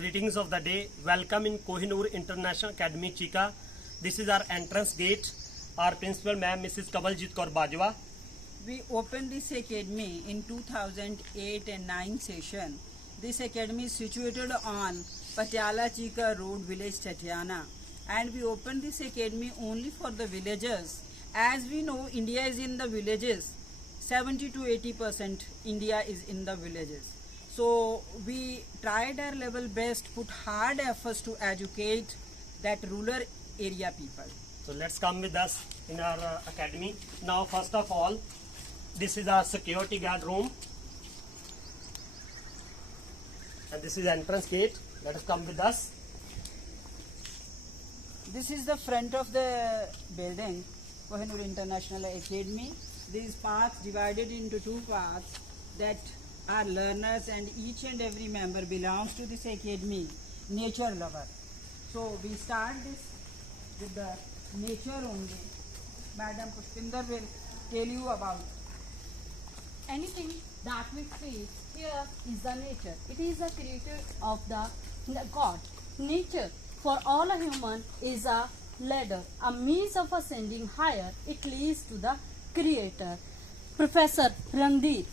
greetings of the day. Welcome in Kohinoor International Academy, Chika. This is our entrance gate. Our principal ma'am, Mrs. Kawaljit Kaur Bajwa. We opened this academy in 2008 and 9 session. This academy is situated on Patiala Chika Road, village Tatiana. And we opened this academy only for the villagers. As we know, India is in the villages. 70 to 80% India is in the villages. So we tried our level best, put hard efforts to educate that rural area people. So let's come with us in our academy. Now, first of all, this is our security guard room. And this is entrance gate. Let us come with us. This is the front of the building, Kohinoor International Academy. These paths divided into two paths that are learners, and each and every member belongs to this academy, nature lover. So we start this with the nature only. Madam Pushpinder will tell you about. Anything that we see here is the nature. It is the creator of the God. Nature for all a human is a ladder, a means of ascending higher. It leads to the creator. Professor Randir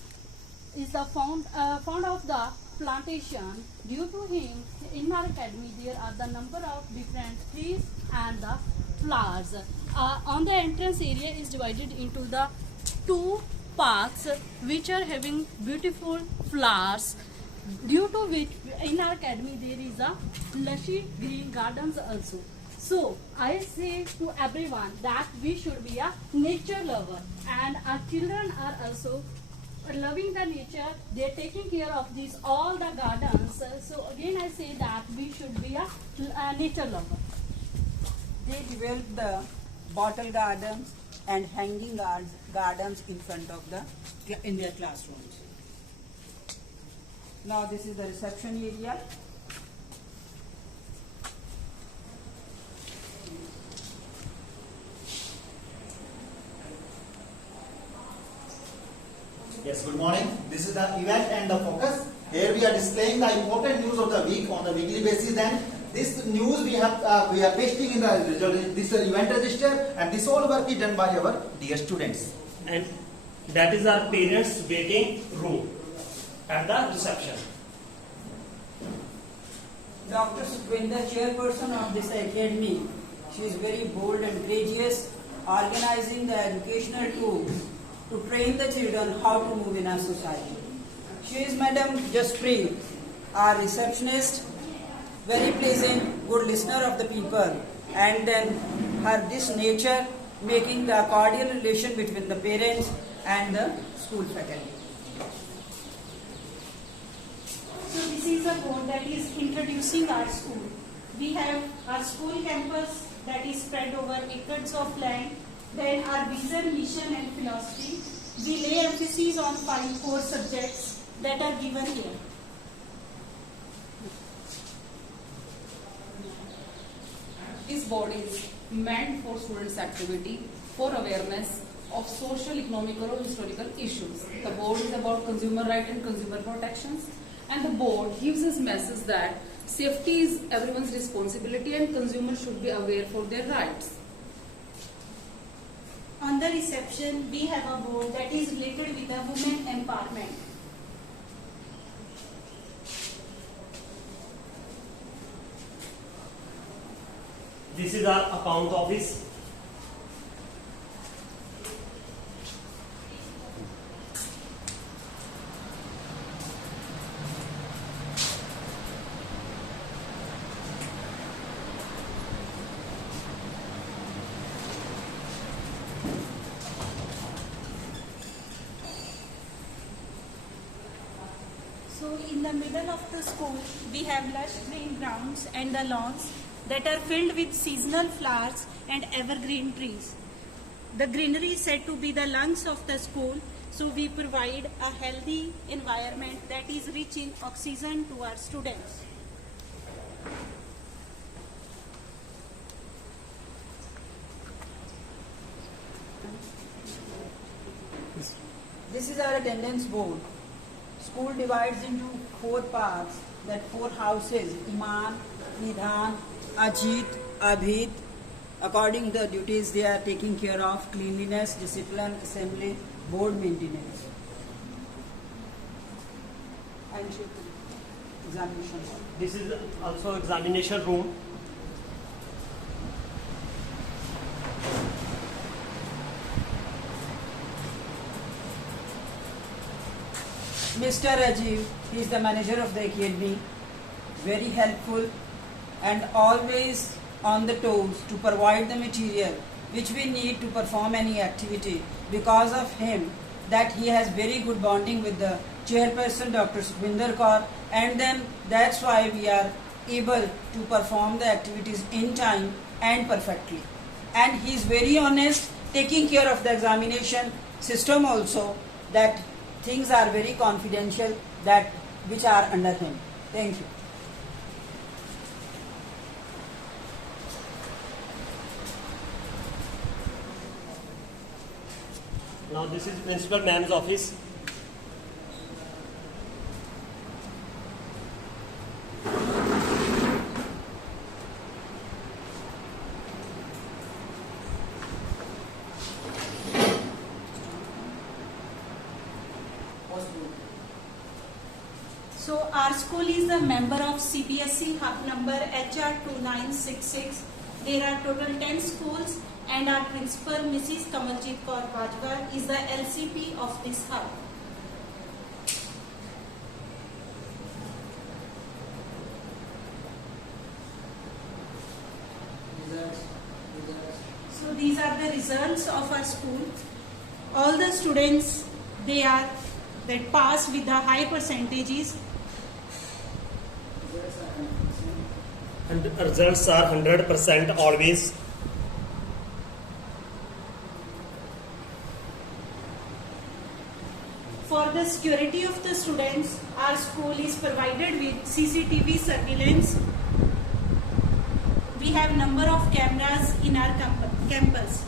is the founder of the plantation. Due to him, in our academy there are the number of different trees and the flowers. On the entrance area is divided into the two paths which are having beautiful flowers, due to which in our academy there is a lushy green gardens also. So I say to everyone that we should be a nature lover, and our children are also loving the nature. They are taking care of these all the gardens. So again I say that we should be a nature lover. They developed the bottle gardens and hanging gardens in front of in their classrooms. Now this is the reception area. Yes, good morning. This is the event and the focus. Here we are displaying the important news of the week on the weekly basis, and this news we are pasting in this event register, and this all work is done by our dear students. And that is our parents' waiting room at the reception. Dr. Sukhwinder, chairperson of this academy, she is very bold and courageous, organizing the educational tools to train the children how to move in our society. She is Madam Jaspreet, our receptionist, very pleasant, good listener of the people, and then her this nature making the cordial relation between the parents and the school faculty. So this is a board that is introducing our school. We have our school campus that is spread over acres of land. Then our vision, mission and philosophy. We lay emphasis on 5 core subjects that are given here. This board is meant for students' activity, for awareness of social, economical or historical issues. The board is about consumer right and consumer protections, and the board gives us message that safety is everyone's responsibility and consumers should be aware for their rights. On the reception, we have a board that is related with the women empowerment. This is our account office. So in the middle of the school, we have lush green grounds and the lawns that are filled with seasonal flowers and evergreen trees. The greenery is said to be the lungs of the school, so we provide a healthy environment that is rich in oxygen to our students. This is our attendance board. School divides into 4 parts. that 4 houses, Iman, Nidhan, Ajit, Abhit, according to the duties they are taking care of: cleanliness, discipline, assembly, board maintenance. And examination hall. This is also examination room. Mr. Rajiv, he is the manager of the academy, very helpful and always on the toes to provide the material which we need to perform any activity. Because of him, that he has very good bonding with the chairperson, Dr. Sukhvinder Kaur, and then that's why we are able to perform the activities in time and perfectly. And he is very honest, taking care of the examination system also, that things are very confidential that which are under him. Thank you. Now this is principal ma'am's office. So our school is a member of CBSE hub number HR 2966. There are total 10 schools, and our principal, Mrs. Kamaljit Kaur Bajwa, is the LCP of this hub. So these are the results of our school. All the students, that pass with the high percentages. And the results are 100% always. For the security of the students, our school is provided with CCTV surveillance. We have number of cameras in our campus.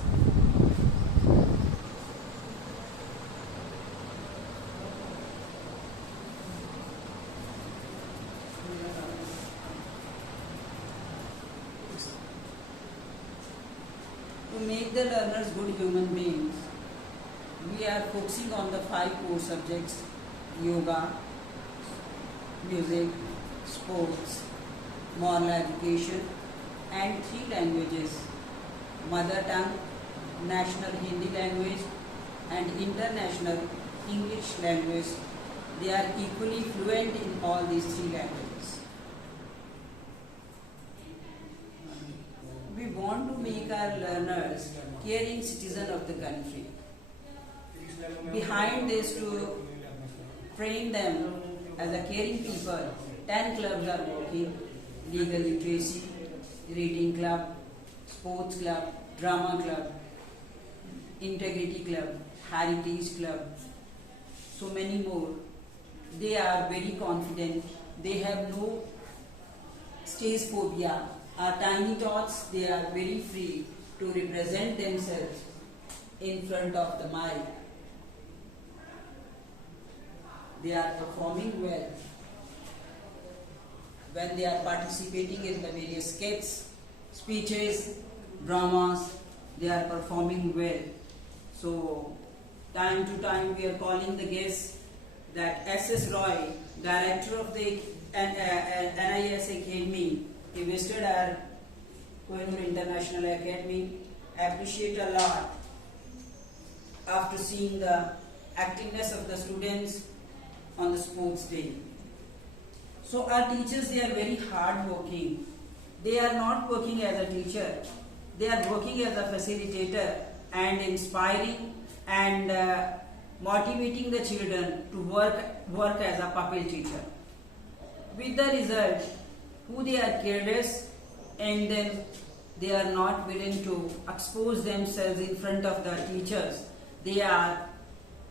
To make the learners good human beings, we are focusing on the 5 core subjects: yoga, music, sports, moral education, and 3 languages: mother tongue, national Hindi language, and international English language. They are equally fluent in all these 3 languages. We want to make our learners caring citizens of the country. Behind this, to train them as a caring people, 10 clubs are working: legal literacy, reading club, sports club, drama club, integrity club, heritage club, so many more. They are very confident. They have no stage phobia. Our tiny tots, they are very free to represent themselves in front of the mic. They are performing well. When they are participating in the various skits, speeches, dramas, they are performing well. So, time to time we are calling the guests that S.S. Roy, director of the NIS Academy, he visited our Kohinoor International Academy, appreciate a lot after seeing the activeness of the students on the sports day. So our teachers, they are very hard working. They are not working as a teacher. They are working as a facilitator and inspiring and motivating the children to work as a pupil teacher. With the result, who they are careless and then they are not willing to expose themselves in front of the teachers. They are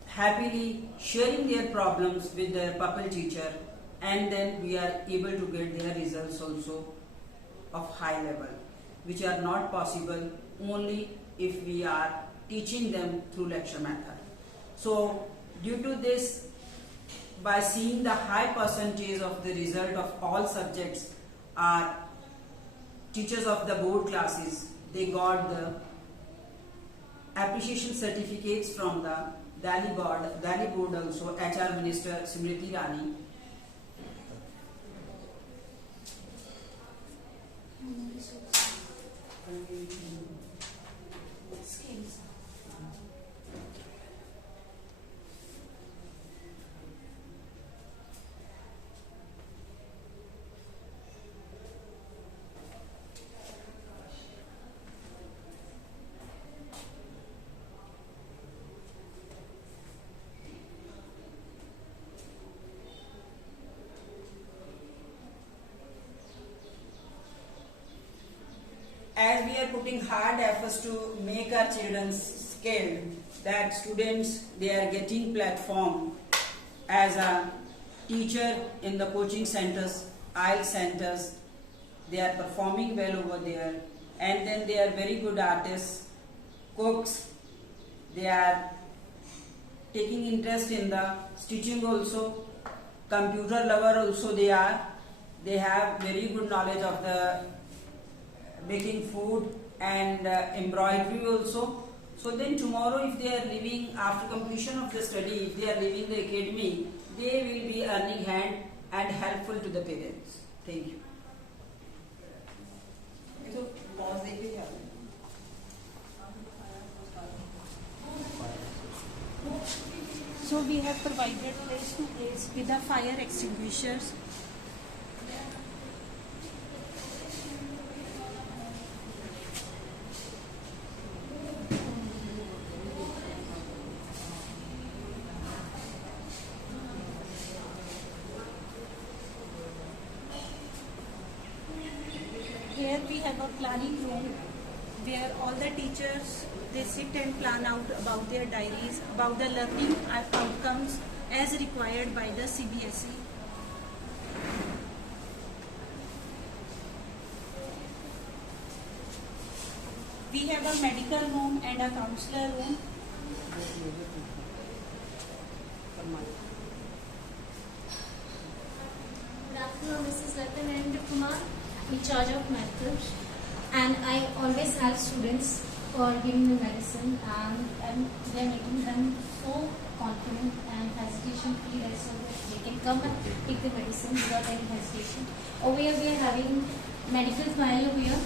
happily sharing their problems with their pupil teacher, and then we are able to get their results also of high level, which are not possible only if we are teaching them through lecture method. So due to this, by seeing the high percentage of the result of all subjects are teachers of the board classes. They got the appreciation certificates from the Delhi board also, HR Minister Smriti Irani. As we are putting hard efforts to make our children skilled, that students, they are getting platform as a teacher in the coaching centers, IELTS centers. They are performing well over there, and then they are very good artists, cooks. They are taking interest in the stitching also, computer lover also they are. They have very good knowledge of the making food and embroidery also. So then tomorrow, if they are leaving after completion of the study, if they are leaving the academy, they will be earning hand and helpful to the parents. Thank you. So we have provided place to place with the fire extinguishers. Here we have a planning room where all the teachers, they sit and plan out about their diaries, about the learning outcomes as required by the CBSE. We have a medical room and a counselor room. Good afternoon, Mrs. Latanand Kumar, in charge of medical, and I always help students for giving the medicine, and they are making them so confident and hesitation free so that they can come and take the medicine without any hesitation. Over here we are having medical file over here.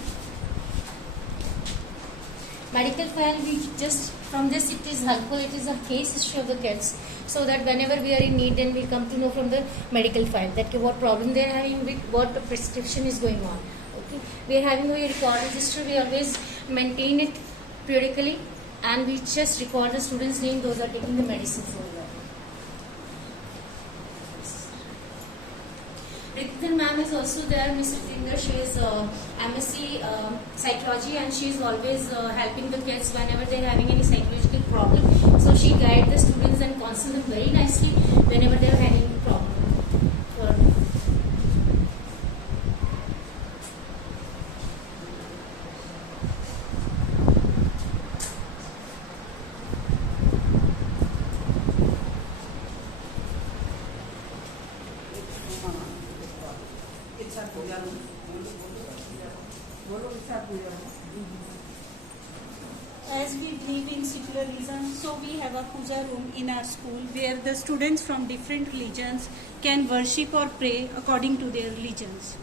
Medical file, we just from this it is helpful. It is a case history of the kids, so that whenever we are in need, then we come to know from the medical file that what problem they are having, with what the prescription is going on. Okay, we are having a record register. We always maintain it periodically, and we just record the students' name. Those are taking the medicines over there. Ritin ma'am is also there. Mrs. Jinder, she is MSc psychology, and she is always helping the kids whenever they are having any psychological problem. So she guides the students and counsel them very nicely whenever they are having a problem. As we believe in secularism, so we have a puja room in our school where the students from different religions can worship or pray according to their religions.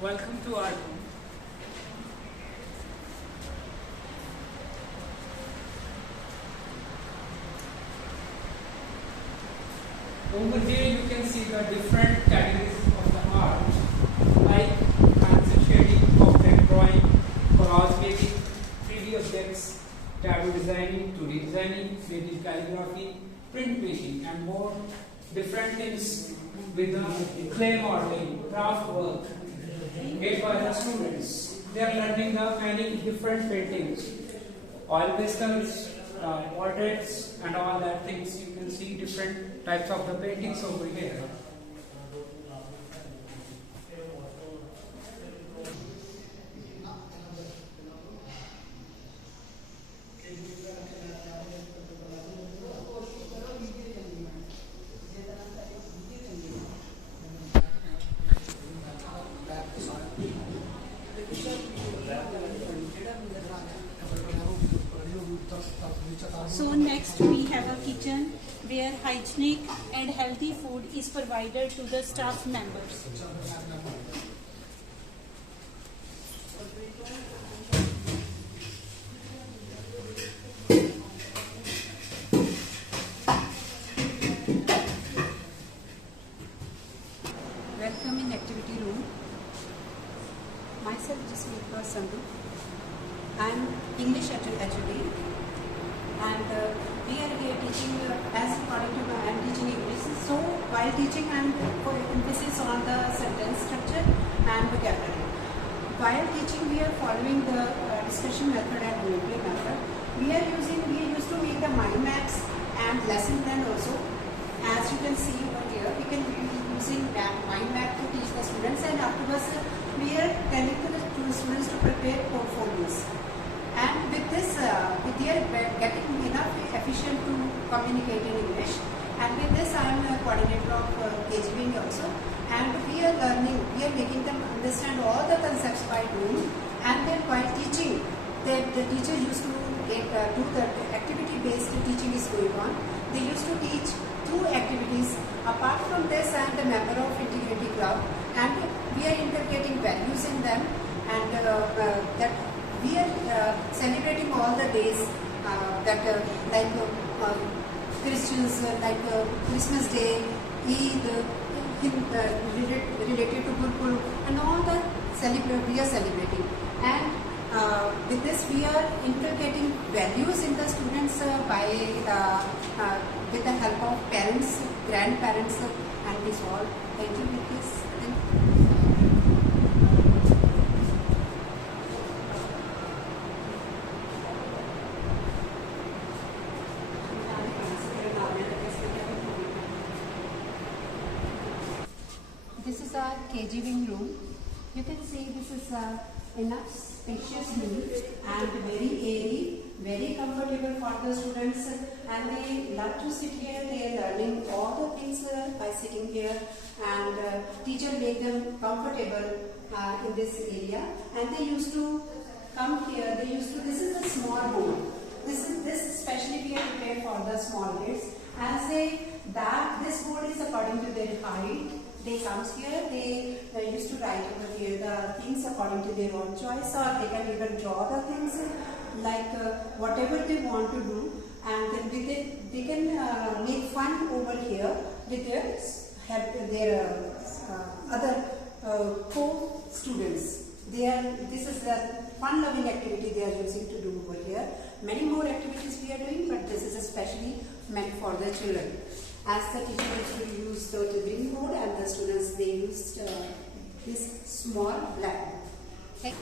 Welcome to our room. Over here you can see the different categories of the art, like pencil shading, portrait drawing, collage making, 3D objects, tableau designing, 2D designing, creative calligraphy, print making, and more different things with the clay modeling, craft work made by the students. They are learning the many different paintings, oil pastels, portraits, and all that things. You can see different types of the paintings over here. So next we have a kitchen where hygienic and healthy food is provided to the staff members. Welcome in activity room. Myself Jasmeeta Sandhu. I am English HOD and we are here teaching as according to I am teaching English. So while teaching I am for emphasis on the sentence structure and vocabulary. While teaching we are following the discussion method and role-play method. We used to make the mind maps and lesson plan also. As you can see over here, we can be using mind map to teach the students, and afterwards we are telling to the students to prepare portfolios. And with this, they are getting enough efficient to communicate in English. And with this, I am a coordinator of KGB also. And we are learning, we are making them understand all the concepts by doing. And then while teaching, the teacher used to do the activity-based teaching is going on. They used to teach 2 activities. Apart from this, I am the member of Integrity Club, and we are integrating values in them, and that we are celebrating all the days that like Christians, like Christmas Day, Eid, related to Gurpurab, and all that we are celebrating. And with this, we are inculcating values in the students with the help of parents, grandparents, and this all. Thank you, with this. Thank you. This is our KG wing room. You can see this is enough spacious room and very airy, very comfortable for the students, and they love to sit here. They are learning all the things by sitting here, and teacher make them comfortable in this area. And they used to come here. This is a small room. This especially we have prepared for the small kids. As this board is according to their height. They comes here, they used to write over here the things according to their own choice, or they can even draw the things like whatever they want to do, and then with it, they can make fun over here with their other co-students. This is the fun-loving activity they are using to do over here. Many more activities we are doing, but this is especially meant for the children. As the teacher used to use the green board, and the students they used this small blackboard.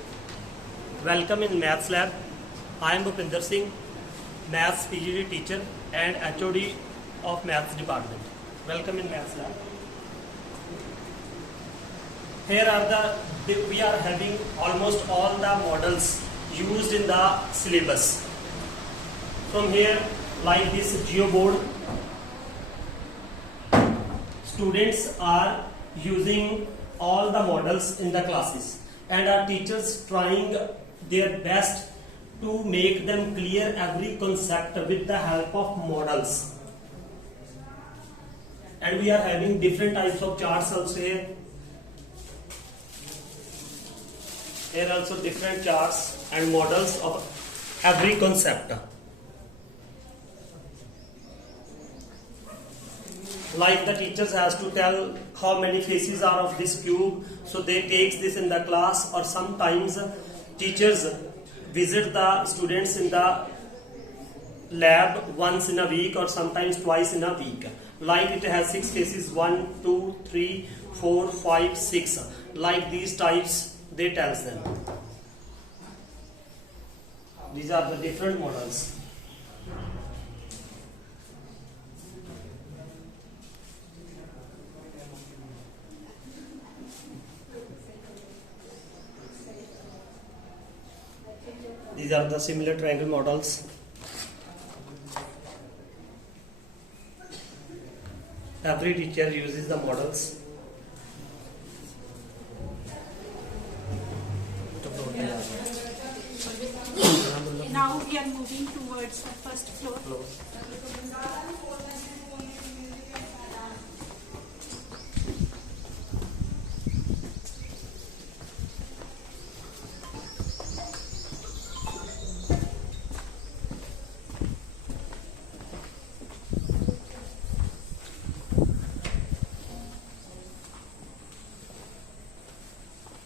Welcome in Maths Lab. I am Bhupinder Singh, Maths PGD teacher and HOD of Maths Department. Welcome in Maths Lab. Here we are having almost all the models used in the syllabus. From here, like this geoboard, students are using all the models in the classes, and our teachers trying their best to make them clear every concept with the help of models. And we are having different types of charts also here. Here also different charts and models of every concept. Like the teachers has to tell how many faces are of this cube, so they takes this in the class, or sometimes teachers visit the students in the lab once in a week or sometimes twice in a week. Like it has 6 faces, 1, 2, 3, 4, 5, 6. Like these types they tells them. These are the different models. These are the similar triangle models. Every teacher uses the models. Now now we are moving towards the first floor.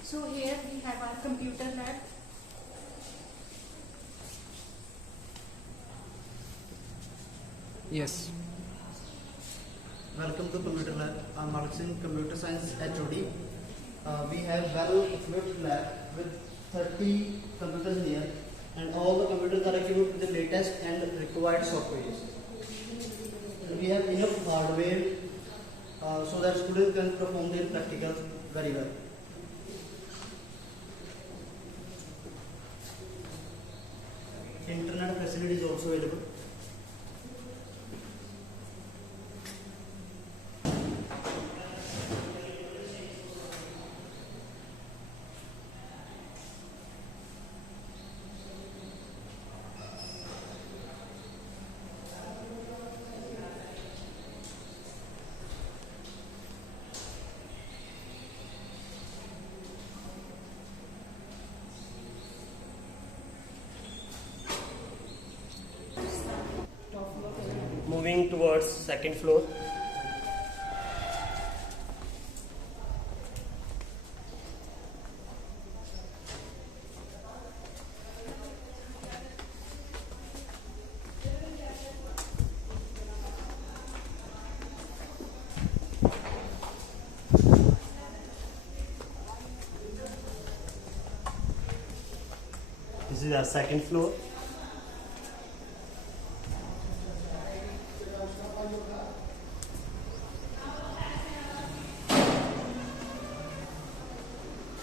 So here we have our computer lab. Yes. Welcome to Computer Lab. I'm Mark Singh, Computer Science HOD. We have well-equipped lab with 30 computers in here, and all the computers are equipped with the latest and required software. We have enough hardware so that students can perform their practical very well. Internet facility is also available. Moving towards second floor. This is our second floor.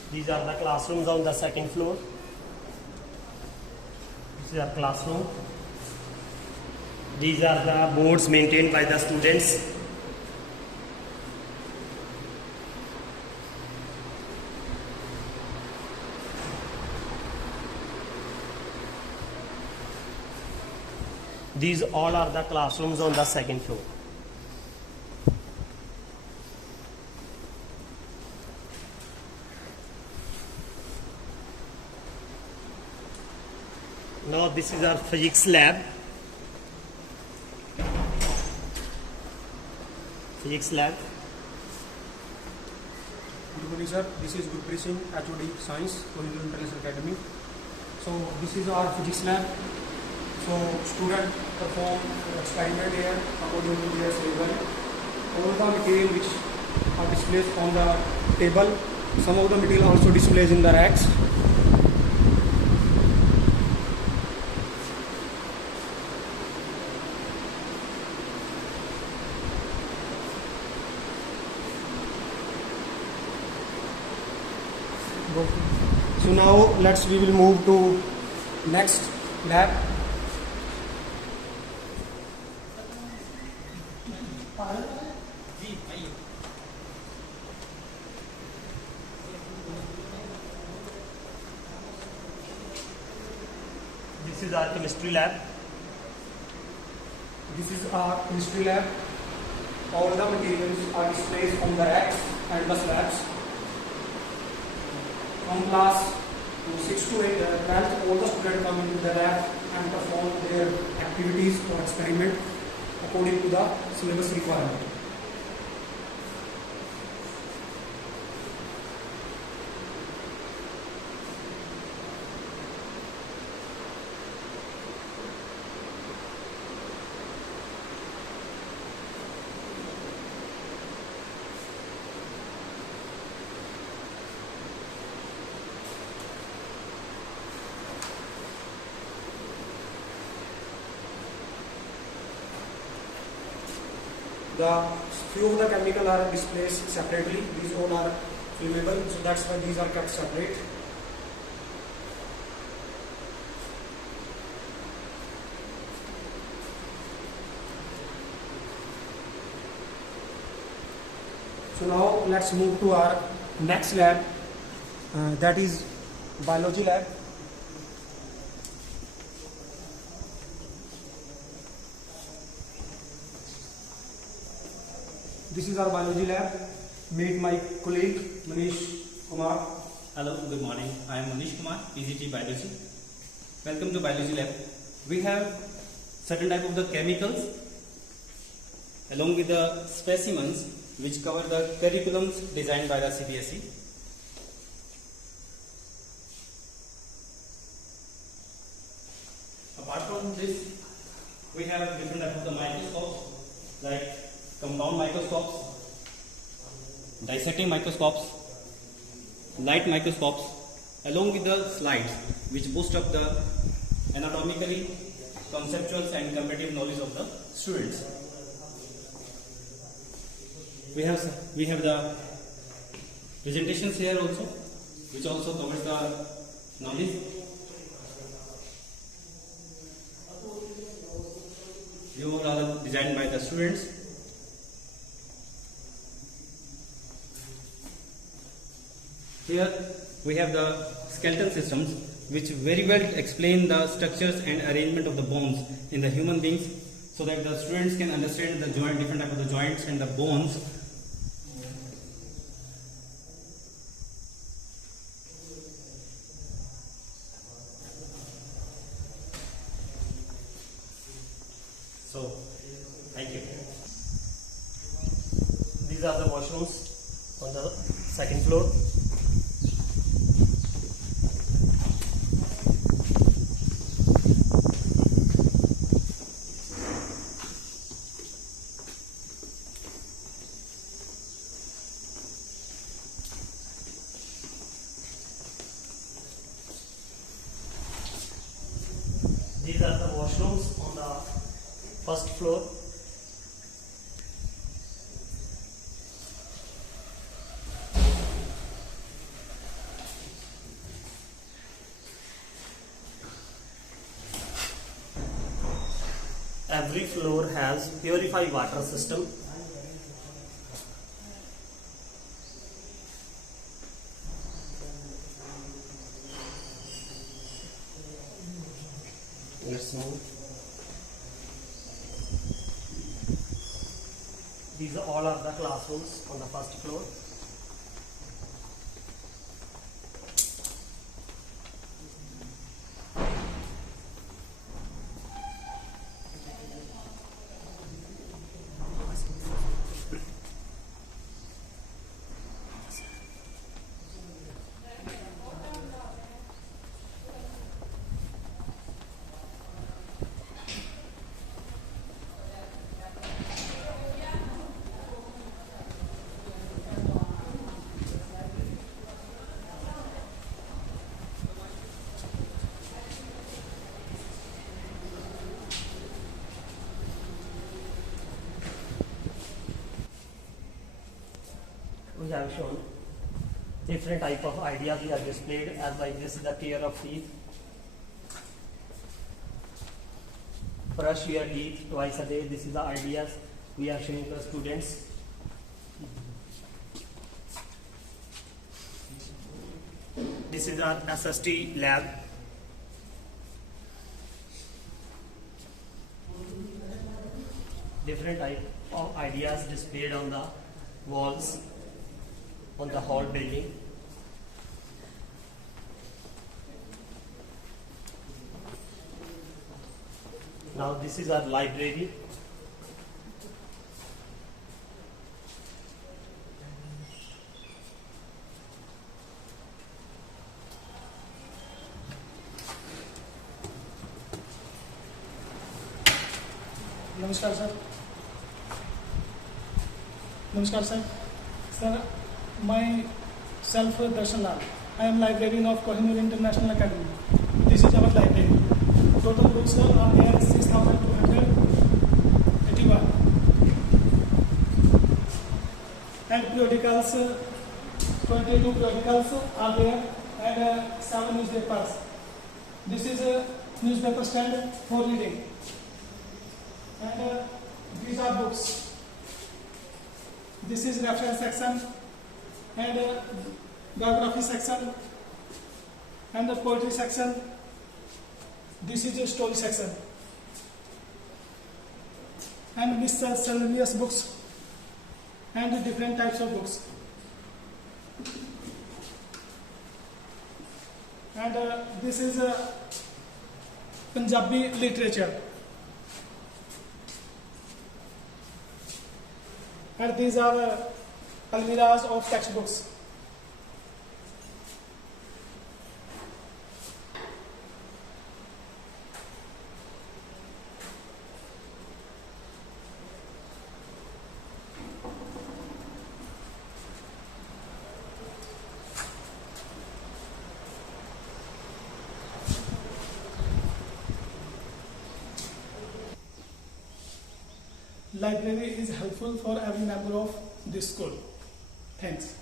These are the classrooms on the second floor. This is our classroom. These are the boards maintained by the students. These all are the classrooms on the second floor. Now this is our physics lab. Physics lab. Good morning, sir. This is Gurpreet Singh, HOD Science, Collegiate International Academy. So this is our physics lab. So students perform experiment here according to their syllabus. All the material which are displayed on the table. Some of the material also displays in the racks. So now we will move to next lab. This is our chemistry lab. This is our chemistry lab. All the materials are displayed on the racks and the slabs. From class 6 to 12, all the students come into the lab and perform their activities or experiment according to the syllabus requirement. The few of the chemical are displayed separately. These all are flammable, so that's why these are kept separate. So now let's move to our next lab, that is biology lab. This is our biology lab. Meet my colleague Manish Kumar. Hello, good morning. I am Manish Kumar, PGT Biology. Welcome to Biology Lab. We have certain type of the chemicals along with the specimens which cover the curriculums designed by the CBSE. Apart from this, we have different type of the microscopes like compound microscopes, dissecting microscopes, light microscopes, along with the slides which boost up the anatomically, conceptual and comparative knowledge of the students. We have the presentations here also, which also covers the knowledge. They all are designed by the students. Here we have the skeletal systems which very well explain the structures and arrangement of the bones in the human beings, so that the students can understand the joint, different type of the joints and the bones. So, thank you. These are the washrooms on the second floor. These are the washrooms on the first floor. Every floor has purified water system. Let's move. These are all of the classrooms on the first floor. We have shown different type of ideas we have displayed, as like this is the care of teeth. Brush your teeth twice a day. This is the ideas we are showing to the students. This is our SST lab. Different type of ideas displayed on the walls on the whole building. Now this is our library. नमस्कार sir. नमस्कार sir. Sir, myself Darshan Lal. I am librarian of Kohinoor International Academy. This is our library. Total books are there 6,281. And periodicals, 22 periodicals are there, and 7 newspapers. This is a newspaper stand for reading. And these are books. This is reference section and biography section and the poetry section. This is a story section and miscellaneous books and the different types of books. And this is Punjabi literature. And these are almiras of textbooks. Library is helpful for every member of this school. Thanks.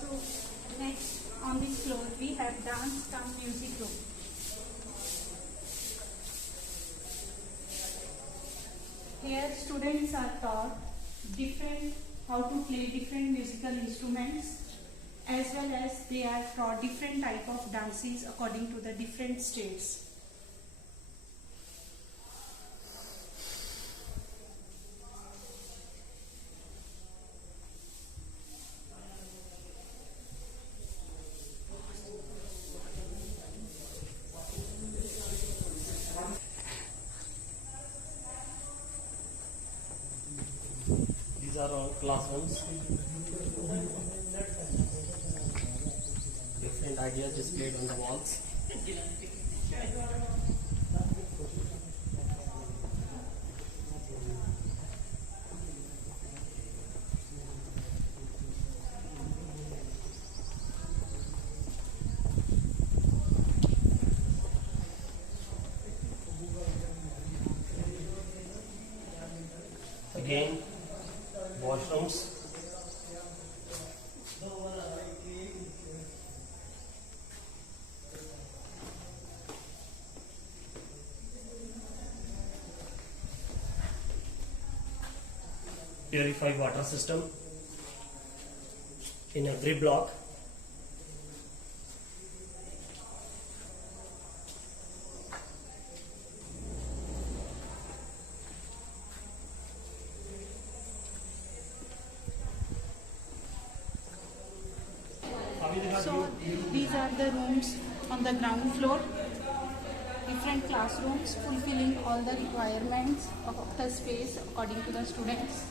So next on this floor we have dance cum music room. Here students are taught how to play different musical instruments, as well as they are taught different type of dances according to the different states. These are all classrooms. Different ideas displayed on the walls. Again, washrooms. Purified water system in every block. So these are the rooms on the ground floor. Different classrooms fulfilling all the requirements of the space according to the students.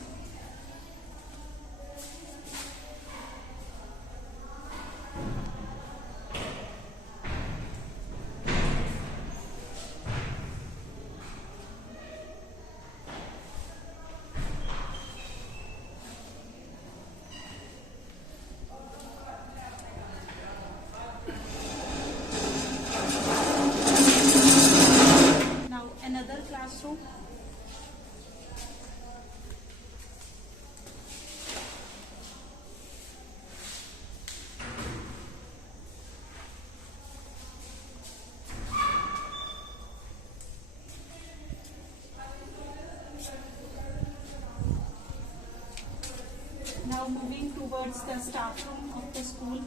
Now another classroom. Now moving towards the staff room of the school.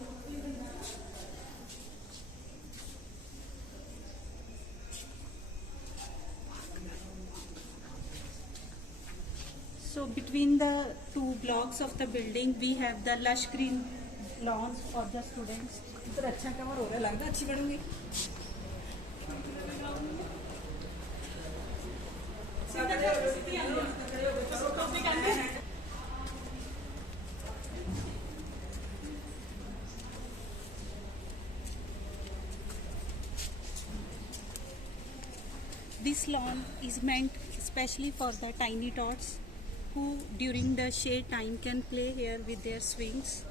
So between the two blocks of the building, we have the lush green lawns for the students. इधर अच्छा cover हो रहा है, लगता है अच्छी पढ़ूंगी। This lawn is meant especially for the tiny tots who during the shade time can play here with their swings.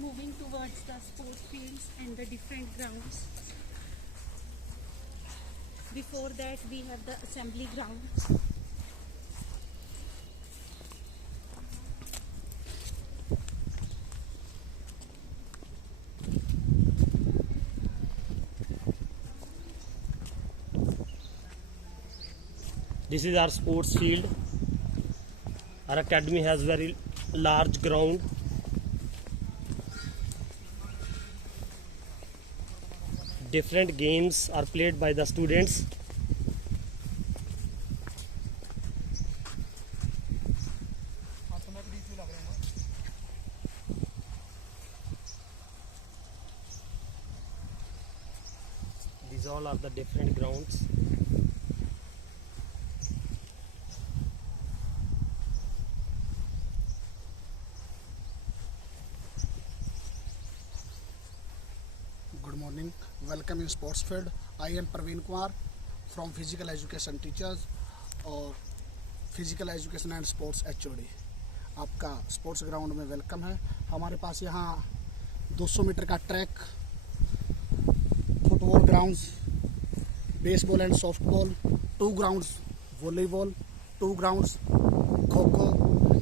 moving towards the sports fields and the different grounds. Before that, we have the assembly grounds. This is our sports field. Our academy has very large ground. Different games are played by the students. These all are the different grounds. Good morning. Welcome in Sports Field. I am Praveen Kumar from Physical Education Teachers और physical education and sports HOD. आपका sports ground में welcome है. हमारे पास यहाँ 200 metre का track, football grounds, baseball and softball, 2 grounds volleyball, 2 grounds kho kho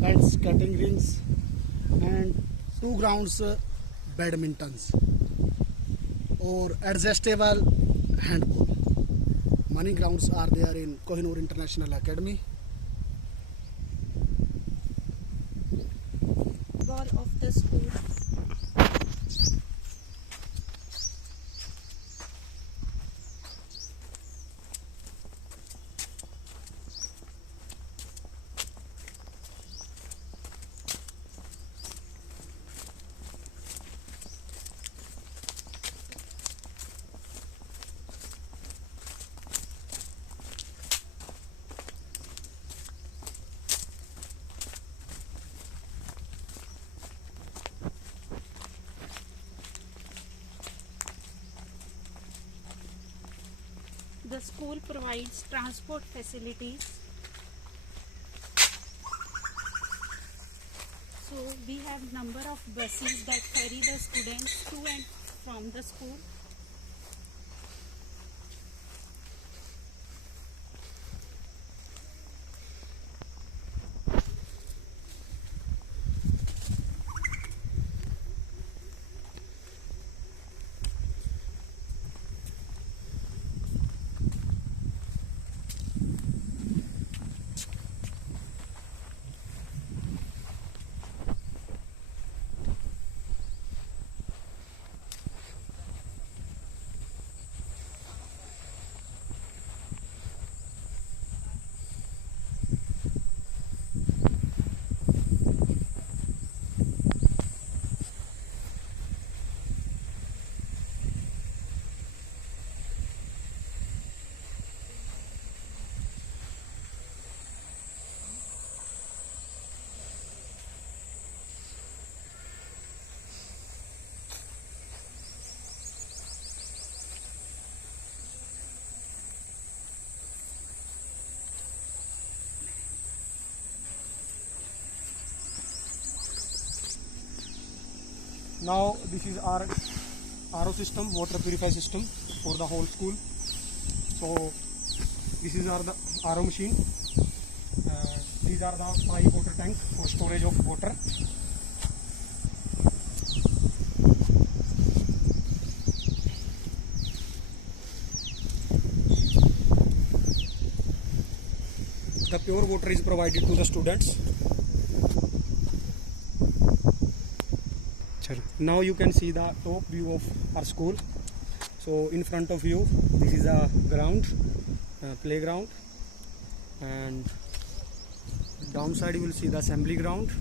and skating rings and 2 grounds badmintons or adjustable handball. Many grounds are there in Kohinoor International Academy. Wall of the school. The school provides transport facilities. So we have number of buses that carry the students to and from the school. Now this is our RO system, water purifier system for the whole school. So this is our the RO machine. These are the 5 water tanks for storage of water. The pure water is provided to the students. Now you can see the top view of our school. So in front of you, this is a ground, playground, and downside you will see the assembly ground,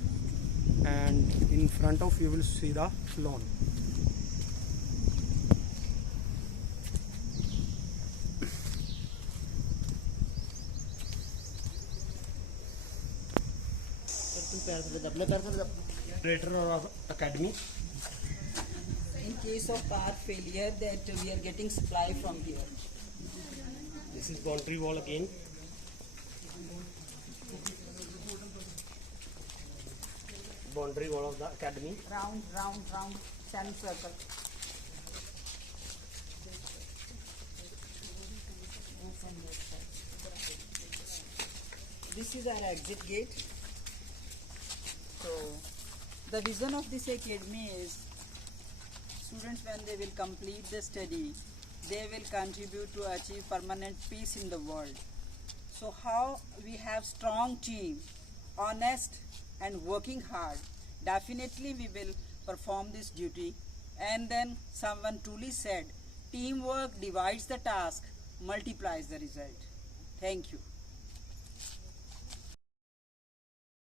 and in front of you will see the lawn. Operator of academy. In case of power failure, that we are getting supply from here. This is boundary wall again. boundary wall of the academy. Round, round, round, semicircle. This is our exit gate. So, the vision of this academy is students, when they will complete the study, they will contribute to achieve permanent peace in the world. So how we have strong team, honest and working hard, definitely we will perform this duty. And then someone truly said, teamwork divides the task, multiplies the result. Thank you.